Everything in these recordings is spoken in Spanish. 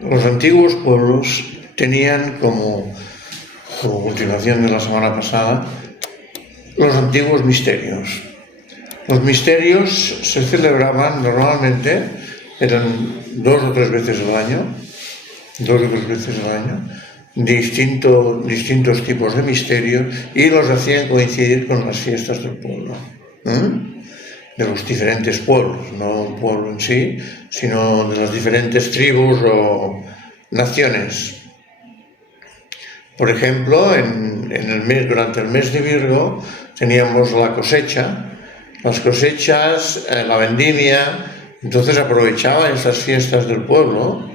Los antiguos pueblos tenían como continuación de la semana pasada, los antiguos misterios. Los misterios se celebraban normalmente, eran 2 o 3 veces al año, distintos tipos de misterios, y los hacían coincidir con las fiestas del pueblo, de los diferentes pueblos, no un pueblo en sí, sino de las diferentes tribus o naciones. Por ejemplo, durante el mes de Virgo teníamos la cosecha, las cosechas, la vendimia. Entonces aprovechaban esas fiestas del pueblo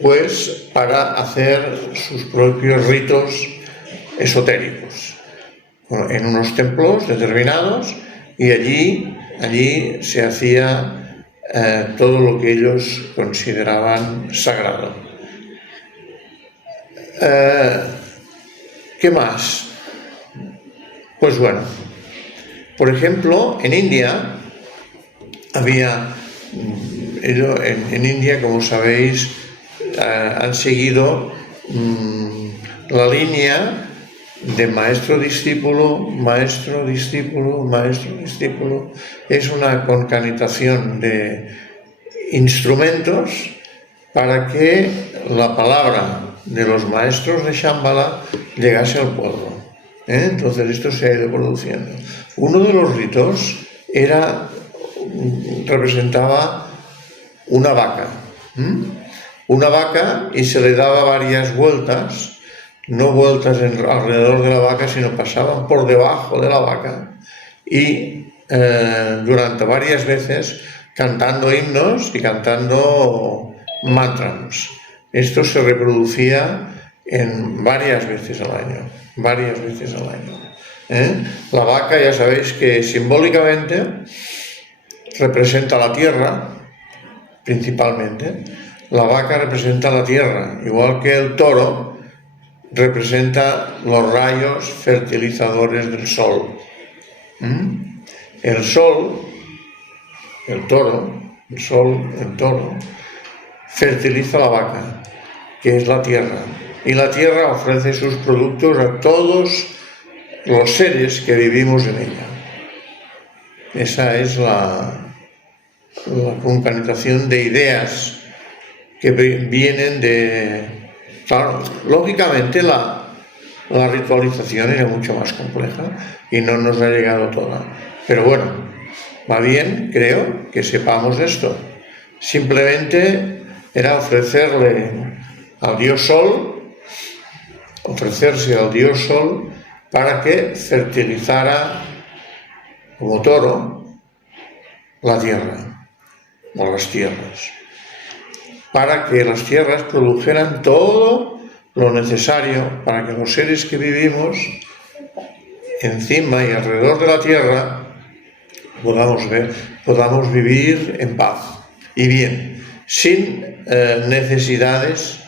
pues para hacer sus propios ritos esotéricos en unos templos determinados, y allí se hacía todo lo que ellos consideraban sagrado. ¿Qué más? Pues bueno, por ejemplo, en India como sabéis, han seguido la línea de maestro-discípulo, maestro-discípulo, maestro-discípulo. Es una concatenación de instrumentos para que la palabra de los maestros de Shambhala llegase al pueblo. Entonces esto se ha ido produciendo. Uno de los ritos representaba una vaca. Una vaca, y se le daba varias vueltas, no vueltas alrededor de la vaca, sino pasaban por debajo de la vaca, y durante varias veces cantando himnos y cantando mantras. Esto se reproducía varias veces al año. La vaca, ya sabéis que simbólicamente representa la tierra, principalmente. La vaca representa la tierra, igual que el toro representa los rayos fertilizadores del sol. El toro, fertiliza la vaca, que es la tierra, y la tierra ofrece sus productos a todos los seres que vivimos en ella. Esa es la concatenación de ideas que vienen de... Claro, lógicamente la ritualización era mucho más compleja y no nos ha llegado toda. Pero bueno, va bien, creo, que sepamos esto. Simplemente era ofrecerse al dios Sol para que fertilizara como toro la tierra, o las tierras, para que las tierras produjeran todo lo necesario para que los seres que vivimos encima y alrededor de la tierra podamos vivir en paz y bien, sin necesidades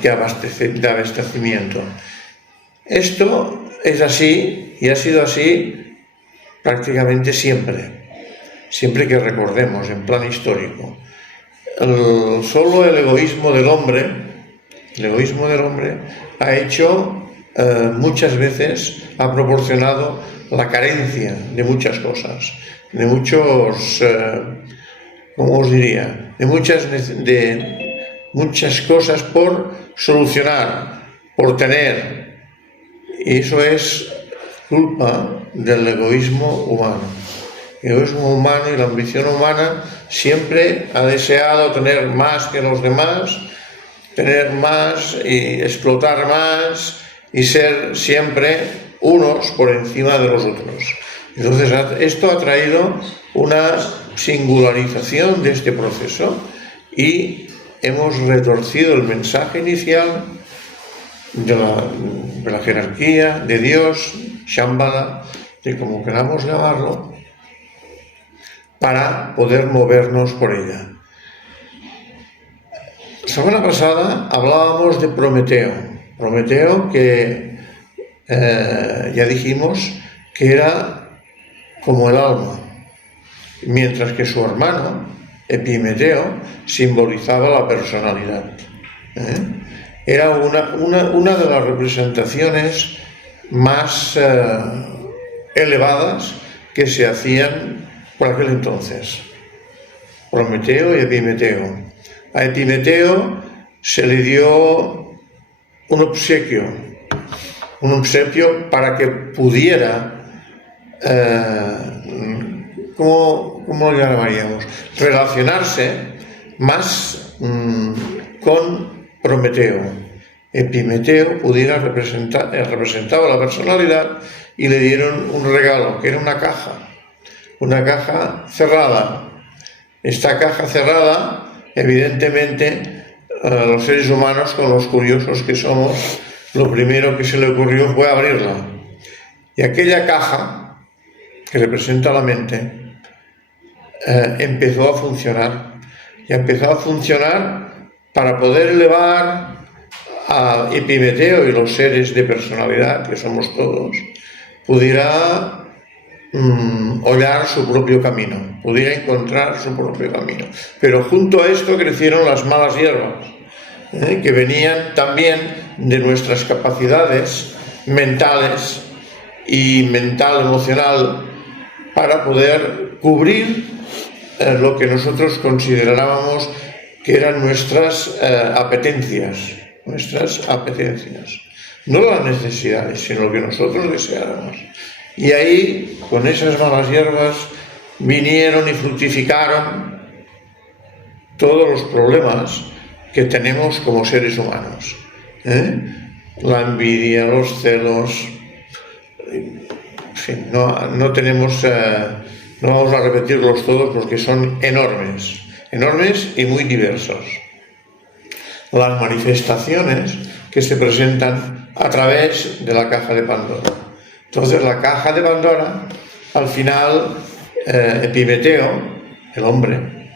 de abastecimiento. Esto es así y ha sido así prácticamente siempre que recordemos en plan histórico. Solo el egoísmo del hombre ha hecho, muchas veces, ha proporcionado la carencia de muchas cosas, de muchos, ¿cómo os diría? De muchas cosas por solucionar, por tener, y eso es culpa del egoísmo humano. El egoísmo humano y la ambición humana siempre ha deseado tener más que los demás, tener más y explotar más y ser siempre unos por encima de los otros. Entonces esto ha traído una singularización de este proceso y hemos retorcido el mensaje inicial de la jerarquía, de Dios, Shambhala, de como queramos llamarlo, para poder movernos por ella. La semana pasada hablábamos de Prometeo que ya dijimos que era como el alma, mientras que su hermano, Epimeteo simbolizaba la personalidad. Era una de las representaciones más elevadas que se hacían por aquel entonces. Prometeo y Epimeteo. A Epimeteo se le dio un obsequio para que pudiera, ¿cómo lo llamaríamos? Relacionarse más con Prometeo. Epimeteo representaba la personalidad y le dieron un regalo, que era una caja cerrada. Esta caja cerrada, evidentemente, a los seres humanos, con los curiosos que somos, lo primero que se le ocurrió fue abrirla. Y aquella caja, que representa la mente, empezó a funcionar. Y empezó a funcionar para poder elevar a Epimeteo y los seres de personalidad, que somos todos, pudiera hollar su propio camino, pudiera encontrar su propio camino. Pero junto a esto crecieron las malas hierbas, que venían también de nuestras capacidades mentales y mental-emocional para poder cubrir lo que nosotros considerábamos que eran nuestras apetencias, no las necesidades, sino lo que nosotros deseáramos. Y ahí, con esas malas hierbas, vinieron y fructificaron todos los problemas que tenemos como seres humanos. La envidia, los celos, en fin, no tenemos, no vamos a repetirlos todos porque son enormes y muy diversos. Las manifestaciones que se presentan a través de la caja de Pandora. Entonces, la caja de Pandora, al final, Epimeteo, el hombre,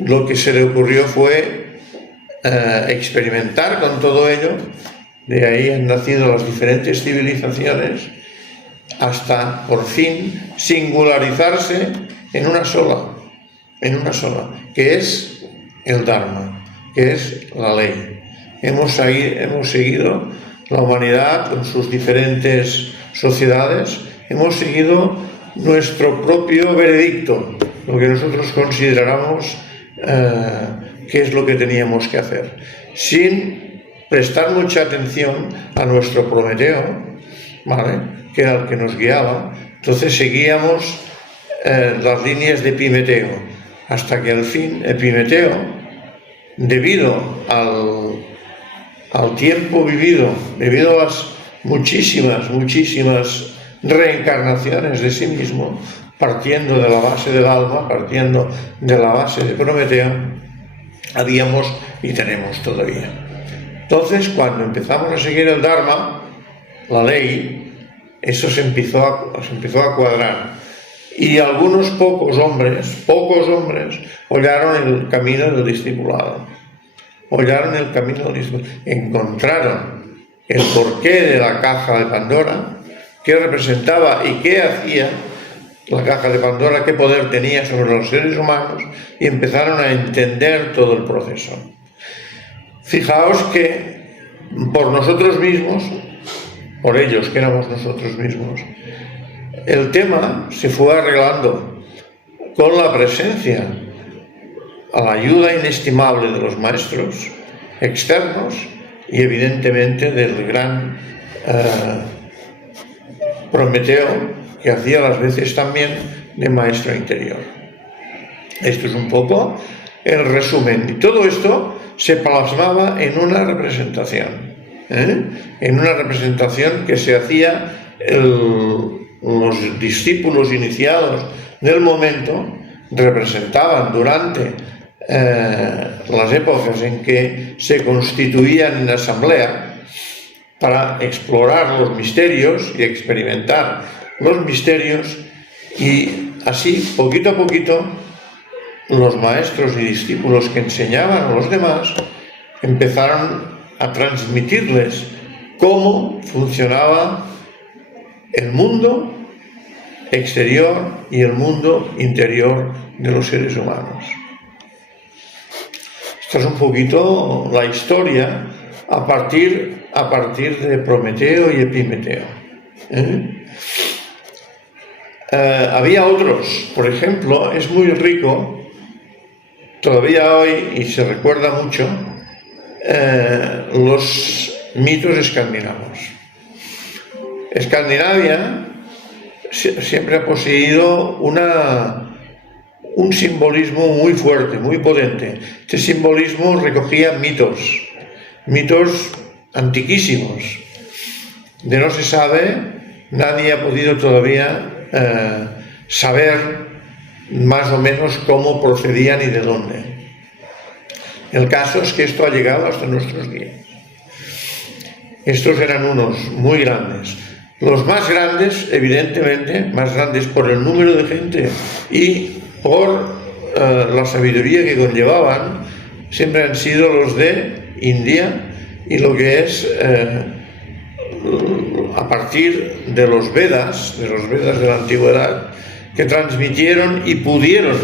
lo que se le ocurrió fue experimentar con todo ello. De ahí han nacido las diferentes civilizaciones hasta, por fin, singularizarse en una sola, que es el Dharma, que es la ley. Hemos seguido la humanidad con sus diferentes sociedades, hemos seguido nuestro propio veredicto, lo que nosotros consideramos que es lo que teníamos que hacer, sin prestar mucha atención a nuestro Prometeo, ¿vale?, que era el que nos guiaba. Entonces seguíamos las líneas de Epimeteo, hasta que al fin Epimeteo, debido al tiempo vivido, debido a las muchísimas reencarnaciones de sí mismo, partiendo de la base del alma, partiendo de la base de Prometeo, habíamos y tenemos todavía. Entonces, cuando empezamos a seguir el Dharma, la ley, eso se empezó a cuadrar. Y algunos pocos hombres hollaron el camino del discipulado. Encontraron el porqué de la caja de Pandora, qué representaba y qué hacía la caja de Pandora, qué poder tenía sobre los seres humanos, y empezaron a entender todo el proceso. Fijaos que por nosotros mismos, por ellos que éramos nosotros mismos, el tema se fue arreglando con la presencia, a la ayuda inestimable de los maestros externos y evidentemente del gran Prometeo, que hacía las veces también de maestro interior. Esto es un poco el resumen. Y todo esto se plasmaba en una representación, en una representación que se hacía los discípulos iniciados del momento, representaban durante las épocas en que se constituían en asamblea para explorar los misterios y experimentar los misterios, y así, poquito a poquito, los maestros y discípulos que enseñaban a los demás empezaron a transmitirles cómo funcionaba el mundo exterior y el mundo interior de los seres humanos. Esta es un poquito la historia a partir de Prometeo y Epimeteo. Había otros, por ejemplo, es muy rico, todavía hoy, y se recuerda mucho, los mitos escandinavos. Escandinavia siempre ha poseído un simbolismo muy fuerte, muy potente. Este simbolismo recogía mitos antiquísimos. De no se sabe, nadie ha podido todavía saber más o menos cómo procedían y de dónde. El caso es que esto ha llegado hasta nuestros días. Estos eran unos muy grandes. Los más grandes, evidentemente, más grandes por el número de gente y por la sabiduría que conllevaban, siempre han sido los de India y lo que es a partir de los Vedas de la antigüedad, que transmitieron y pudieron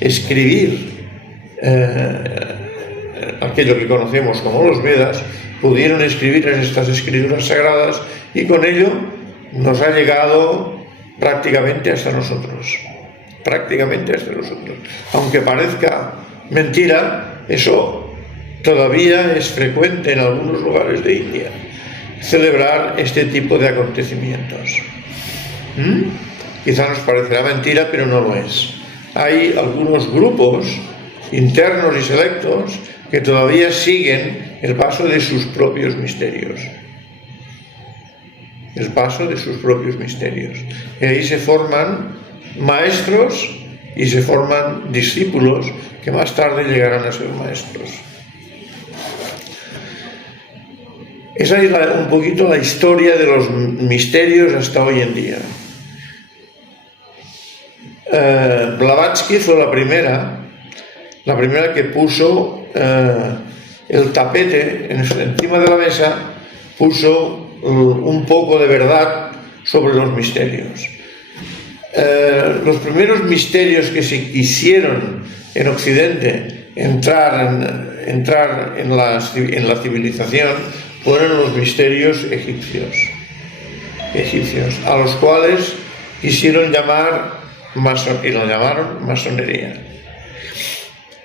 escribir aquello que conocemos como los Vedas, pudieron escribir en estas escrituras sagradas y con ello nos ha llegado prácticamente hasta nosotros. Aunque parezca mentira, eso todavía es frecuente en algunos lugares de India, celebrar este tipo de acontecimientos. Quizá nos parecerá mentira, pero no lo es. Hay algunos grupos internos y selectos que todavía siguen el paso de sus propios misterios. Y ahí se forman maestros y se forman discípulos que más tarde llegarán a ser maestros. Esa es un poquito la historia de los misterios hasta hoy en día. Blavatsky fue la primera que puso el tapete encima de la mesa, puso un poco de verdad sobre los misterios. Los primeros misterios que se quisieron en Occidente entrar en la civilización fueron los misterios egipcios, a los cuales quisieron llamar y lo llamaron masonería.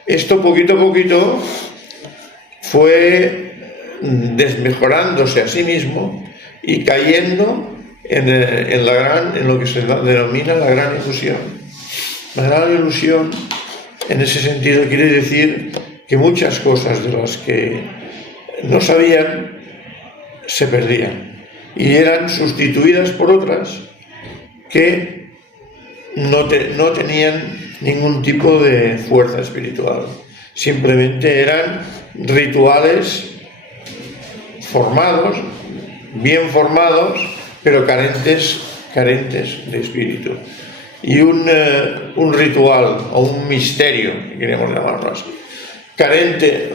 Esto poquito a poquito fue desmejorándose a sí mismo y cayendo en lo que se denomina la gran ilusión. La gran ilusión, en ese sentido, quiere decir que muchas cosas de las que no sabían se perdían y eran sustituidas por otras que no tenían ningún tipo de fuerza espiritual. Simplemente eran rituales bien formados, pero carentes de espíritu. Y un ritual o un misterio, queremos llamarlo así,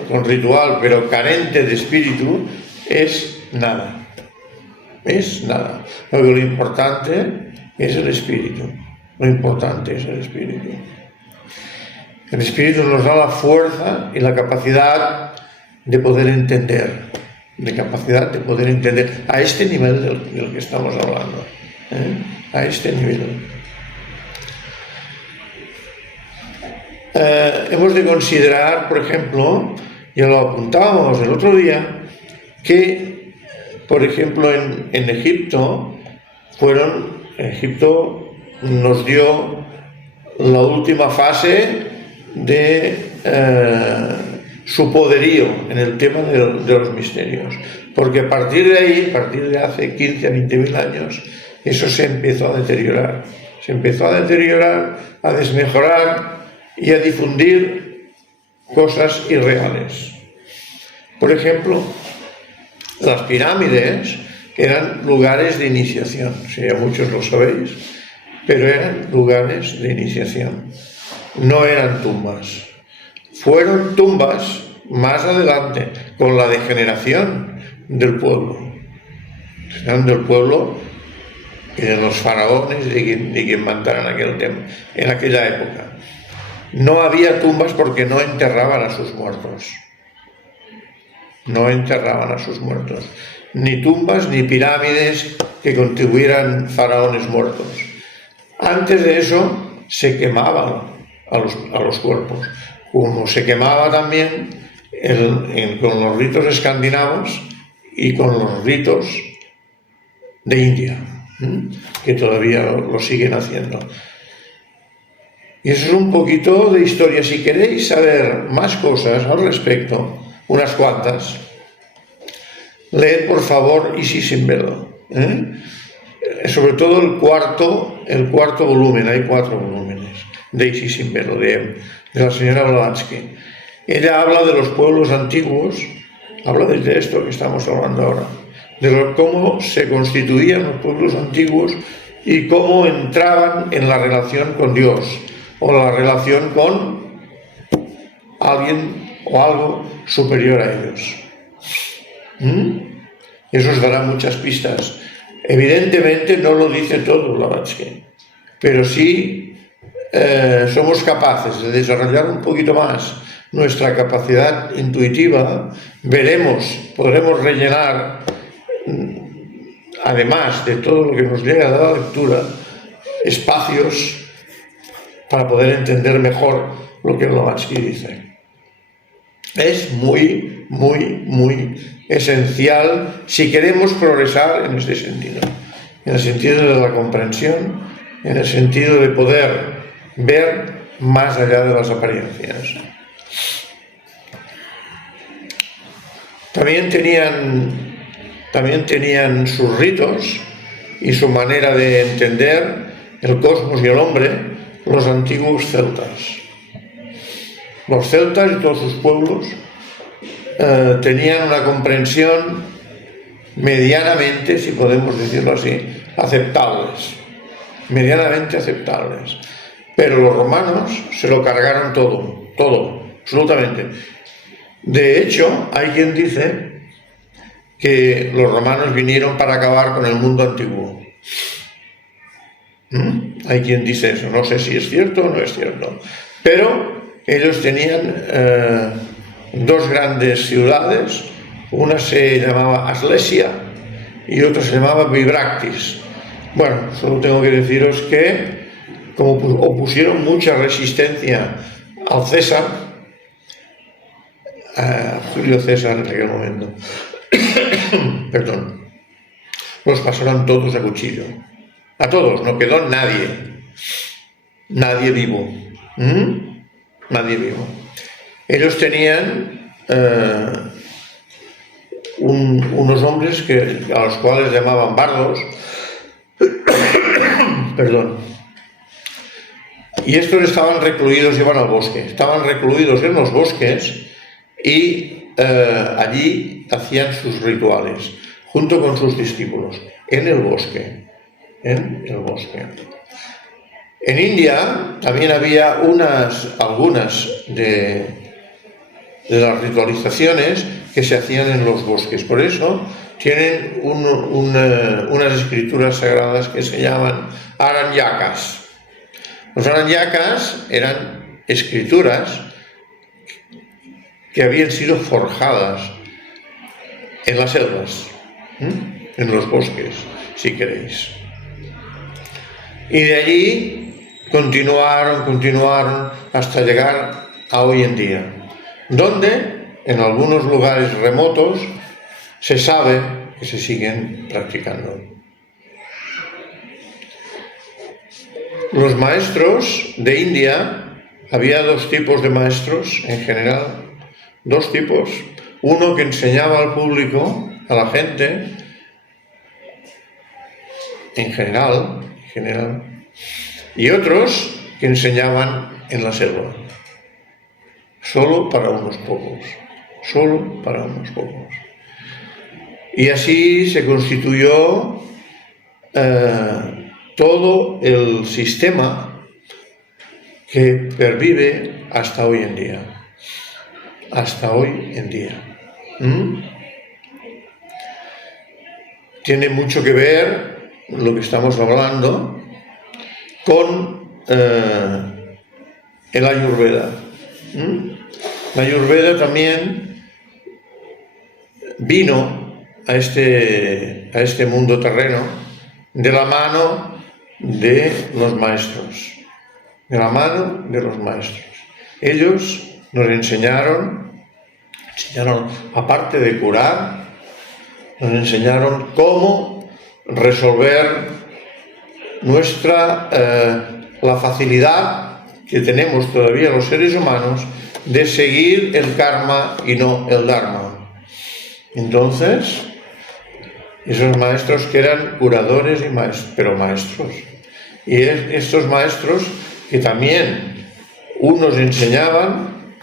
con ritual pero carente de espíritu, es nada. Porque lo importante es el espíritu. El espíritu nos da la fuerza y la capacidad de poder entender, a este nivel del que estamos hablando, a este nivel. Hemos de considerar, por ejemplo, ya lo apuntábamos el otro día, que, por ejemplo, en Egipto nos dio la última fase de su poderío en el tema de los misterios, porque a partir de hace 15 a 20.000 años, eso se empezó a deteriorar, a desmejorar y a difundir cosas irreales. Por ejemplo, las pirámides eran lugares de iniciación, ya muchos lo sabéis, pero eran lugares de iniciación, no eran tumbas. Fueron tumbas más adelante, con la degeneración del pueblo. Del pueblo y de los faraones, de quien mandaran en aquella época. No había tumbas porque no enterraban a sus muertos. no enterraban a sus muertos, ni tumbas ni pirámides que contuvieran faraones muertos. Antes de eso se quemaban a los cuerpos, como se quemaba también con los ritos escandinavos y con los ritos de India, que todavía lo siguen haciendo. Y eso es un poquito de historia. Si queréis saber más cosas al respecto, unas cuantas, leed por favor Isis sin velo, sobre todo el cuarto volumen. Hay 4 volúmenes de Isis sin velo, de la señora Blavatsky. Ella habla de los pueblos antiguos, habla de esto que estamos hablando ahora, de cómo se constituían los pueblos antiguos y cómo entraban en la relación con Dios o la relación con alguien o algo superior a ellos. Eso os dará muchas pistas. Evidentemente no lo dice todo Blavatsky, pero sí somos capaces de desarrollar un poquito más nuestra capacidad intuitiva, podremos rellenar, además de todo lo que nos llega de la lectura, espacios para poder entender mejor lo que Blavatsky dice. Es muy, muy, muy esencial si queremos progresar en este sentido, en el sentido de la comprensión, en el sentido de poder ver más allá de las apariencias. También tenían sus ritos y su manera de entender el cosmos y el hombre los antiguos celtas. Los celtas y todos sus pueblos tenían una comprensión medianamente, si podemos decirlo así, medianamente aceptables. Pero los romanos se lo cargaron todo, absolutamente. De hecho, hay quien dice que los romanos vinieron para acabar con el mundo antiguo. Hay quien dice eso, no sé si es cierto o no es cierto. Pero ellos tenían 2 grandes ciudades, una se llamaba Aslesia y otra se llamaba Bibractis. Bueno, solo tengo que deciros que, como opusieron mucha resistencia al César, a Julio César en aquel momento, perdón, los pasaron todos a cuchillo. A todos, no quedó nadie vivo. Nadie vivo. Ellos tenían unos hombres a los cuales llamaban bardos, perdón, y estos estaban recluidos, iban al bosque, estaban recluidos en los bosques y allí hacían sus rituales, junto con sus discípulos, en el bosque. En India también había algunas de las ritualizaciones que se hacían en los bosques. Por eso tienen unas escrituras sagradas que se llaman Aranyakas. Los Aranyakas eran escrituras que habían sido forjadas en las selvas, en los bosques, si queréis. Y de allí continuaron hasta llegar a hoy en día, donde en algunos lugares remotos se sabe que se siguen practicando. Los maestros de India, había 2 tipos de maestros en general, 2 tipos. Uno que enseñaba al público, a la gente, en general, y otros que enseñaban en la selva, solo para unos pocos. Y así se constituyó todo el sistema que pervive hasta hoy en día. Tiene mucho que ver lo que estamos hablando con el Ayurveda. La Ayurveda también vino a este mundo terreno de la mano de los maestros. De la mano de los maestros. Ellos nos enseñaron, aparte de curar, nos enseñaron cómo resolver la facilidad que tenemos todavía los seres humanos de seguir el karma y no el dharma. Entonces, esos maestros que eran curadores y pero maestros. Y estos maestros que también unos enseñaban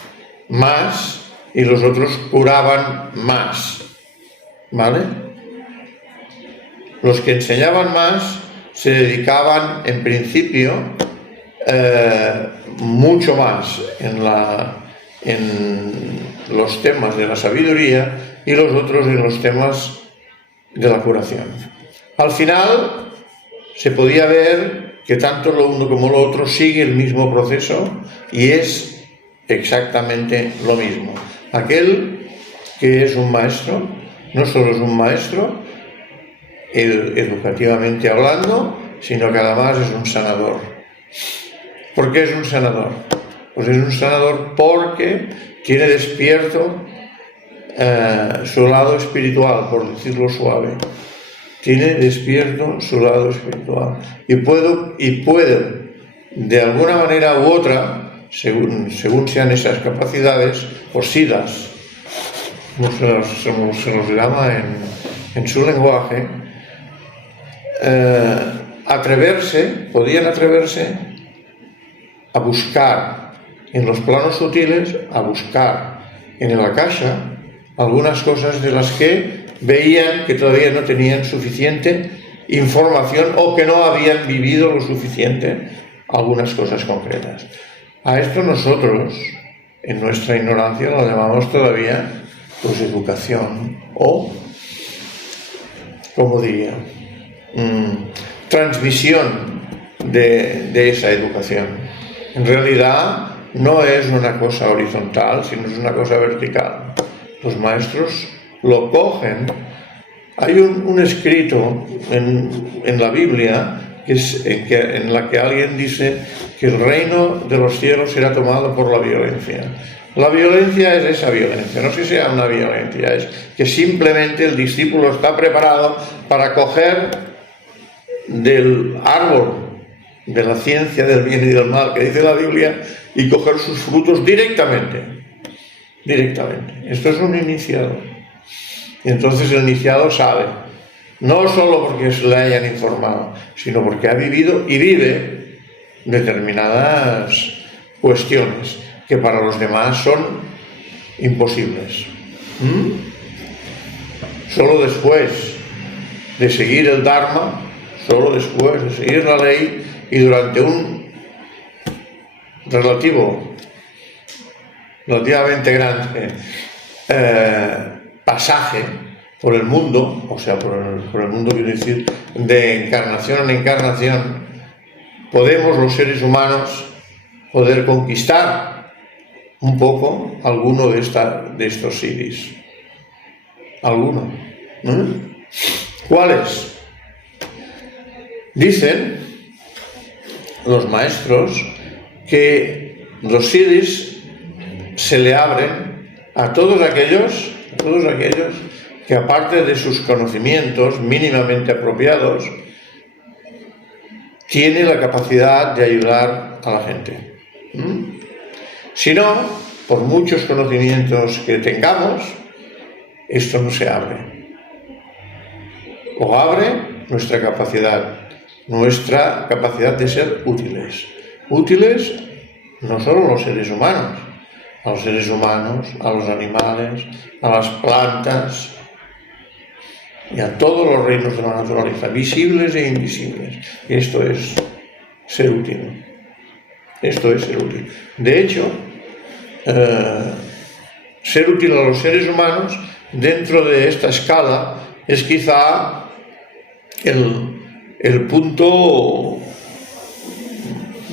más y los otros curaban más. ¿Vale? Los que enseñaban más se dedicaban en principio mucho más en los temas de la sabiduría y los otros en los temas de la curación. Al final se podía ver que tanto lo uno como lo otro sigue el mismo proceso y es exactamente lo mismo. Aquel que es un maestro no solo es un maestro educativamente hablando, sino que además es un sanador. ¿Por qué es un sanador? Pues es un sanador porque tiene despierto su lado espiritual, por decirlo suave. Tiene despierto su lado espiritual. Y puede, de alguna manera u otra, según sean esas capacidades, o siddhas, se nos llama en su lenguaje, podían atreverse a buscar en los planos sutiles, a buscar en el Akasha algunas cosas de las que veían que todavía no tenían suficiente información o que no habían vivido lo suficiente algunas cosas concretas. A esto nosotros, en nuestra ignorancia, lo llamamos todavía pues educación o, como diría, transmisión de esa educación. En realidad no es una cosa horizontal, sino es una cosa vertical. Los maestros lo cogen. Hay un escrito en la Biblia en la que alguien dice que el reino de los cielos será tomado por la violencia. La violencia es esa violencia, no es que sea una violencia, es que simplemente el discípulo está preparado para coger del árbol de la ciencia del bien y del mal que dice la Biblia y coger sus frutos directamente. Esto es un iniciado. Y entonces el iniciado sabe, no solo porque se le hayan informado, sino porque ha vivido y vive determinadas cuestiones que para los demás son imposibles. Solo después de seguir el Dharma, solo después de seguir la ley y durante un relativamente grande pasaje por el mundo, o sea, por el mundo, quiero decir, de encarnación en encarnación, podemos los seres humanos poder conquistar un poco alguno de estos siddhis. ¿Alguno? ¿Cuáles? Dicen los maestros que los siddhis se le abren a todos aquellos que, aparte de sus conocimientos mínimamente apropiados, tienen la capacidad de ayudar a la gente. Si no, por muchos conocimientos que tengamos, esto no se abre. O abre nuestra capacidad de ser útiles. Útiles no solo a los seres humanos, a los animales, a las plantas y a todos los reinos de la naturaleza, visibles e invisibles. Esto es ser útil. De hecho, ser útil a los seres humanos dentro de esta escala es quizá el punto,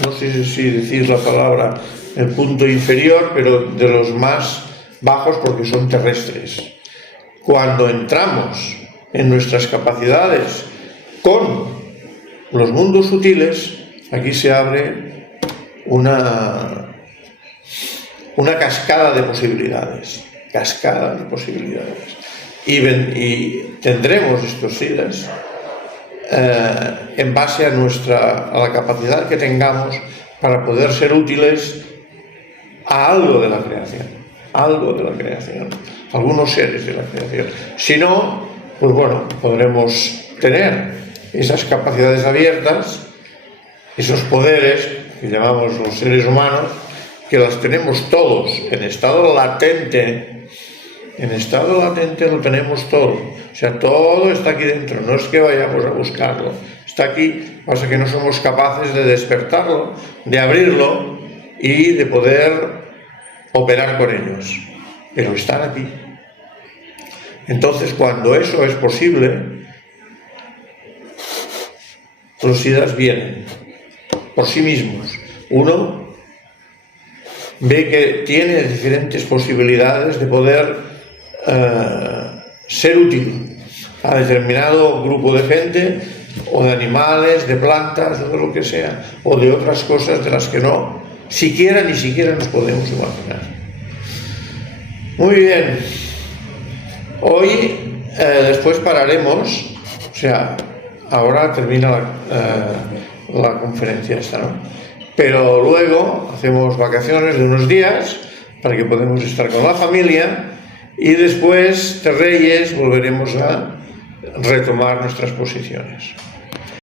no sé si decir la palabra, el punto inferior, pero de los más bajos porque son terrestres. cuando entramos en nuestras capacidades con los mundos sutiles, aquí se abre una cascada de posibilidades, y tendremos estos seres en base a la capacidad que tengamos para poder ser útiles a algo de la creación, algunos seres de la creación. Si no, pues bueno, podremos tener esas capacidades abiertas, esos poderes que llamamos los seres humanos, que las tenemos todos en estado latente. En estado latente lo tenemos todo, o sea, todo está aquí dentro, no es que vayamos a buscarlo, está aquí, pasa que no somos capaces de despertarlo, de abrirlo y de poder operar con ellos, pero están aquí. Entonces, cuando eso es posible, los siddhas vienen por sí mismos. Uno ve que tiene diferentes posibilidades de poder ser útil a determinado grupo de gente, o de animales, de plantas, o de lo que sea, o de otras cosas de las que ni siquiera nos podemos imaginar. Muy bien. Hoy, después pararemos, o sea, ahora termina la conferencia esta, ¿no? Pero luego hacemos vacaciones de unos días para que podamos estar con la familia, y después de Reyes volveremos a retomar nuestras posiciones.